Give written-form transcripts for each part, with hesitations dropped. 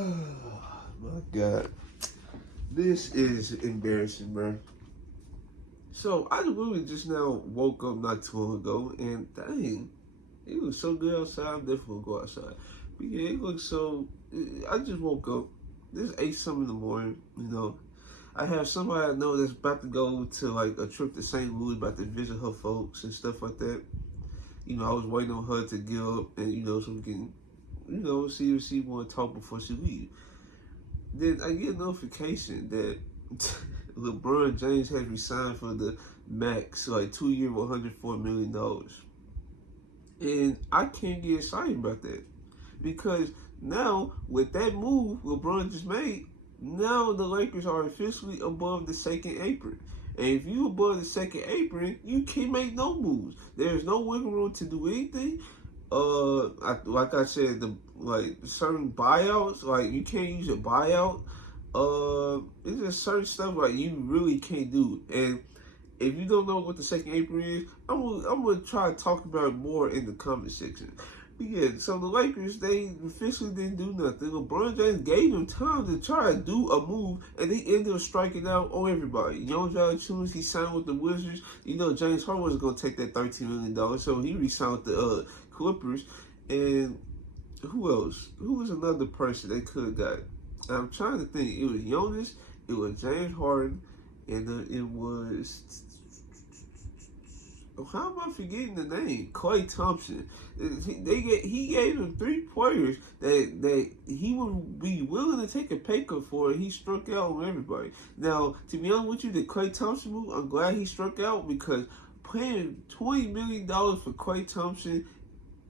My God. This is embarrassing, bro. So I really just now woke up not too long ago, and dang, it was so good outside. I'm definitely gonna go outside. But yeah, it looks so. I just woke up. This 8 something in the morning. I have somebody I know that's about to go to like a trip to St. Louis, about to visit her folks and stuff like that. I was waiting on her to get up and so we can, see if she want to talk before she leave. Then I get a notification that LeBron James has resigned for the max, like 2 year, $104 million, and I can't get excited about that because now with that move LeBron just made, now the Lakers are officially above the second apron. And if you above the second apron, you can't make no moves. There's no wiggle room to do anything. Like I said, like certain buyouts, like you can't use a buyout. It's just certain stuff like you really can't do. And if you don't know what the second apron is, I'm gonna try to talk about it more in the comment section. But yeah, so the Lakers, they officially didn't do nothing. LeBron James gave them time to try to do a move, and they ended up striking out on everybody. Young Valanciunas, he signed with the Wizards. James Harden was gonna take that $13 million, so he re-signed with the Clippers. And who else? Who was another person they could have got? I'm trying to think. It was Jonas, it was James Harden, and it was, how am I forgetting the name? Klay Thompson. He gave him 3 players that he would be willing to take a pay cut for, and he struck out on everybody. Now, to be honest with you, the Klay Thompson move, I'm glad he struck out, because paying $20 million for Klay Thompson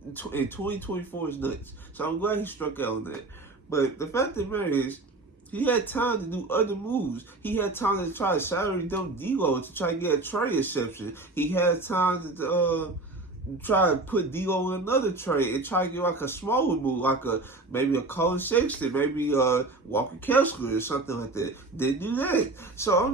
in 2024 is nuts. So I'm glad he struck out on that. But the fact of the matter is, he had time to do other moves. He had time to try to salary dump D'Lo to try to get a trade exception. He had time to try to put D'Lo in another trade and try to get like a smaller move, like maybe a Colin Sexton, maybe Walker Kessler or something like that. Didn't do that. So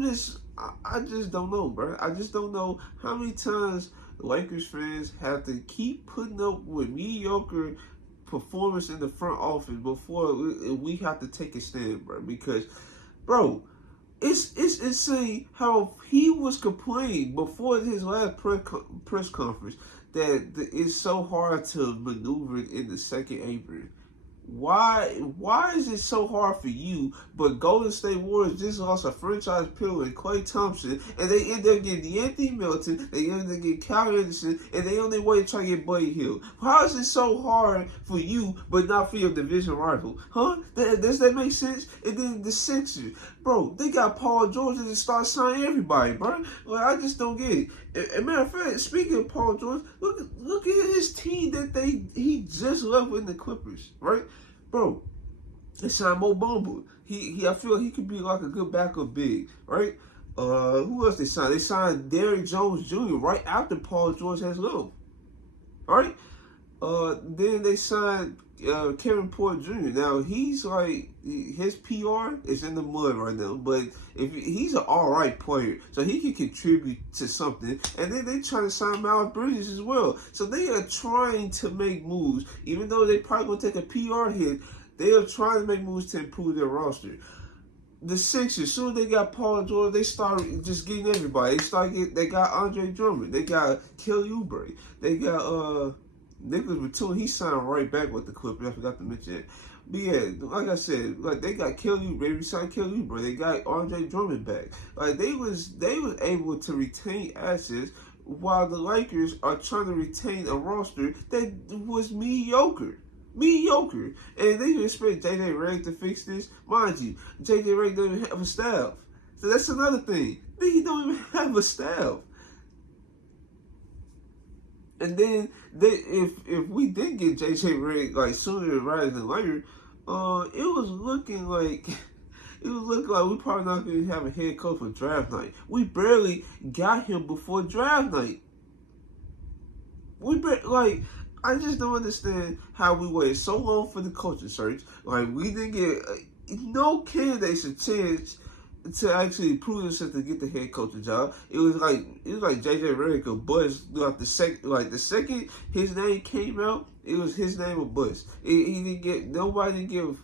I just don't know, bro. I just don't know how many times Lakers fans have to keep putting up with mediocre performance in the front office before we have to take a stand, bro. Because, bro, it's insane how he was complaining before his last press conference that it's so hard to maneuver in the second apron. Why is it so hard for you? But Golden State Warriors just lost a franchise pillar in Klay Thompson, and they end up getting DeAnthony Melton, they end up getting Kyle Anderson, and they on their way to try to get Buddy Hield. How is it so hard for you, but not for your division rival? Huh? Does that make sense? And then the Sixers, bro, they got Paul George and start signing everybody, bro. Like, I just don't get it. As a matter of fact, speaking of Paul George, look at his team that he just left with the Clippers, right? Bro, they signed Mo Bamba. I feel like he could be like a good backup big, right? Who else they signed? They signed Derrick Jones Jr. right after Paul George has left, right? Then they signed Kevin Porter Jr. Now he's like, his PR is in the mud right now, but if he's an all right player, so he can contribute to something. And then they trying to sign Miles Bridges as well. So they are trying to make moves, even though they probably gonna take a PR hit. They are trying to make moves to improve their roster. The Sixers, soon as they got Paul George, they started just getting everybody. They got Andre Drummond, they got Kelly Oubre, they got Nicholas Batum. He signed right back with the Clippers. I forgot to mention that. But yeah, like I said, like they got Kelly Oubre, they resigned Kelly Oubre, they got Andre Drummond back. Like they was able to retain assets, while the Lakers are trying to retain a roster that was mediocre. Mediocre. And they expect JJ Redick to fix this. Mind you, JJ Redick doesn't have a staff. So that's another thing. He don't even have a staff. And then if we did get JJ Redick like sooner rather than later, it was looking like we probably not going to have a head coach for draft night. We barely got him before draft night. I just don't understand how we waited so long for the coaching search. Like, we didn't get no candidates a chance to actually prove themselves to get the head coaching job. It was like JJ Redick a bust throughout the second his name came out, it was his name a bust. Nobody didn't give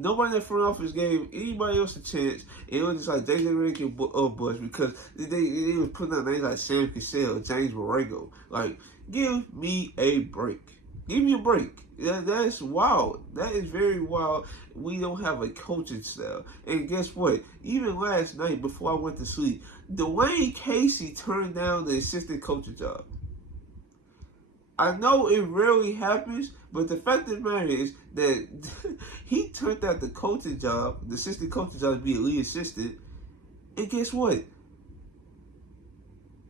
Nobody in the front office gave anybody else a chance. It was just like they didn't really get Bush because they was putting out names like Sam Cassell, James Borrego. Like, give me a break. Give me a break. That's wild. That is very wild. We don't have a coaching style. And guess what? Even last night before I went to sleep, Dwayne Casey turned down the assistant coaching job. I know it rarely happens, but the fact of the matter is that he turned out the coaching job, the assistant coaching job, to be a lead assistant. And guess what?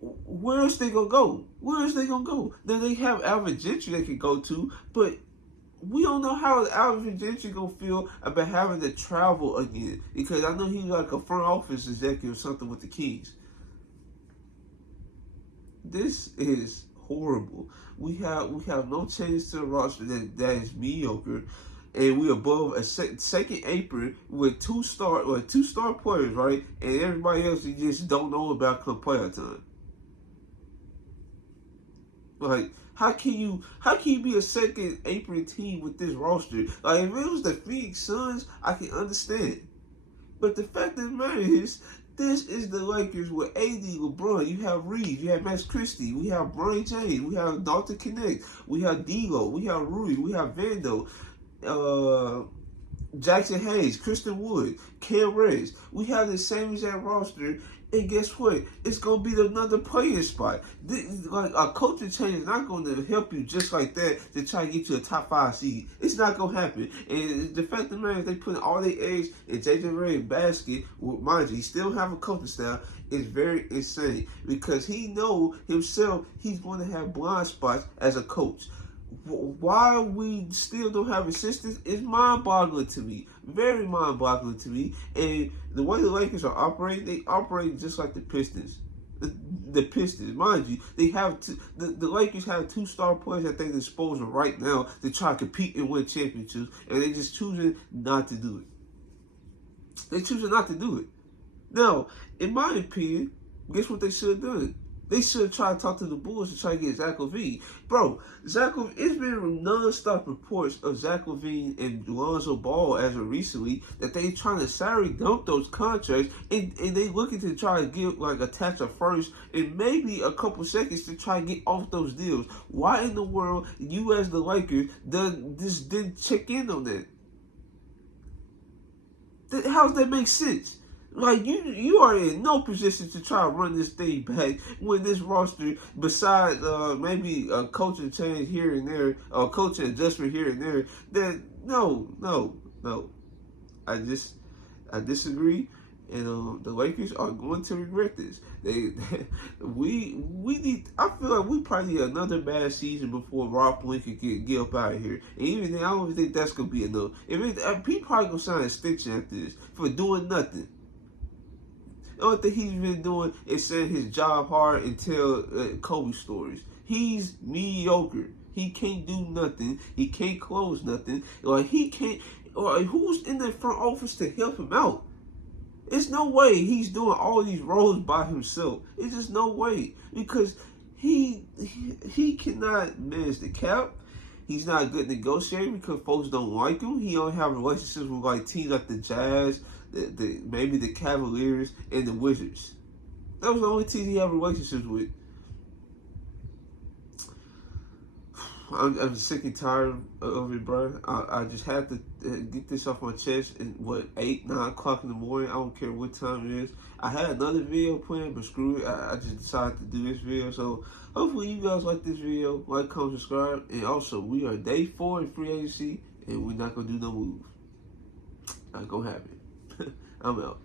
Where else they gonna go? Where else they gonna go? Now they have Alvin Gentry they can go to, but we don't know how Alvin Gentry gonna feel about having to travel again. Because I know he's like a front office executive or something with the Kings. This is horrible. We have no change to the roster that is mediocre, and we above a second apron with two star players, right? And everybody else you just don't know about come playoff time. Like, how can you be a second apron team with this roster? Like, if it was the Phoenix Suns, I can understand. But the fact of the matter is, this is the Lakers with AD, LeBron. You have Reeves, you have Max Christie, we have Bronny James, we have Dalton Connect, we have D'Lo, we have Rui, we have Vando, Jackson Hayes, Christian Wood, Cam Reddish. We have the same exact roster, and guess what? It's gonna be another playing spot. Like a coaching change is not gonna help you just like that to try to get you a top 5 seed. It's not gonna happen. And the fact of the matter is they put all their eggs in JJ Redick's basket. Well, mind you, he still have a coaching style. Is very insane because he know himself he's going to have blind spots as a coach. Why we still don't have assistants is mind-boggling to me. Very mind-boggling to me. And the way the Lakers are operating, they operate just like the Pistons. The Pistons, mind you, they have the Lakers have 2 star players at their disposal right now to try to compete and win championships, and they just choosing not to do it. They choosing not to do it. Now, in my opinion, guess what they should have done? They should try to talk to the Bulls to try to get Zach LaVine. Bro, it's been non-stop reports of Zach LaVine and Lonzo Ball as of recently that they trying to salary dump those contracts and they looking to try to get like attach a first and maybe a couple seconds to try to get off those deals. Why in the world you as the Lakers didn't check in on that? How does that make sense? Like, you are in no position to try to run this thing back when this roster, besides maybe a coaching change here and there, or coaching adjustment here and there, that no. I disagree, and the Lakers are going to regret this. We need. I feel like we probably need another bad season before Rob Pelinka get up out of here. And even then, I don't think that's gonna be enough. He probably gonna sign an extension after this for doing nothing. The only thing he's been doing is saying his job hard and tell Kobe stories. He's mediocre. He can't do nothing. He can't close nothing. Like, he can't. Or who's in the front office to help him out? It's no way he's doing all these roles by himself. It's just no way because he cannot manage the cap. He's not a good negotiator because folks don't like him. He only have relationships with like teams like the Jazz, maybe the Cavaliers, and the Wizards. That was the only teams he had relationships with. I'm sick and tired of it, bro. I just had to get this off my chest. And 8, 9 o'clock in the morning. I don't care what time it is. I had another video planned, but screw it. I just decided to do this video. So hopefully you guys like this video. Like, comment, subscribe. And also, we are day 4 in free agency, and we're not gonna do no moves. Not gonna happen. I'm out.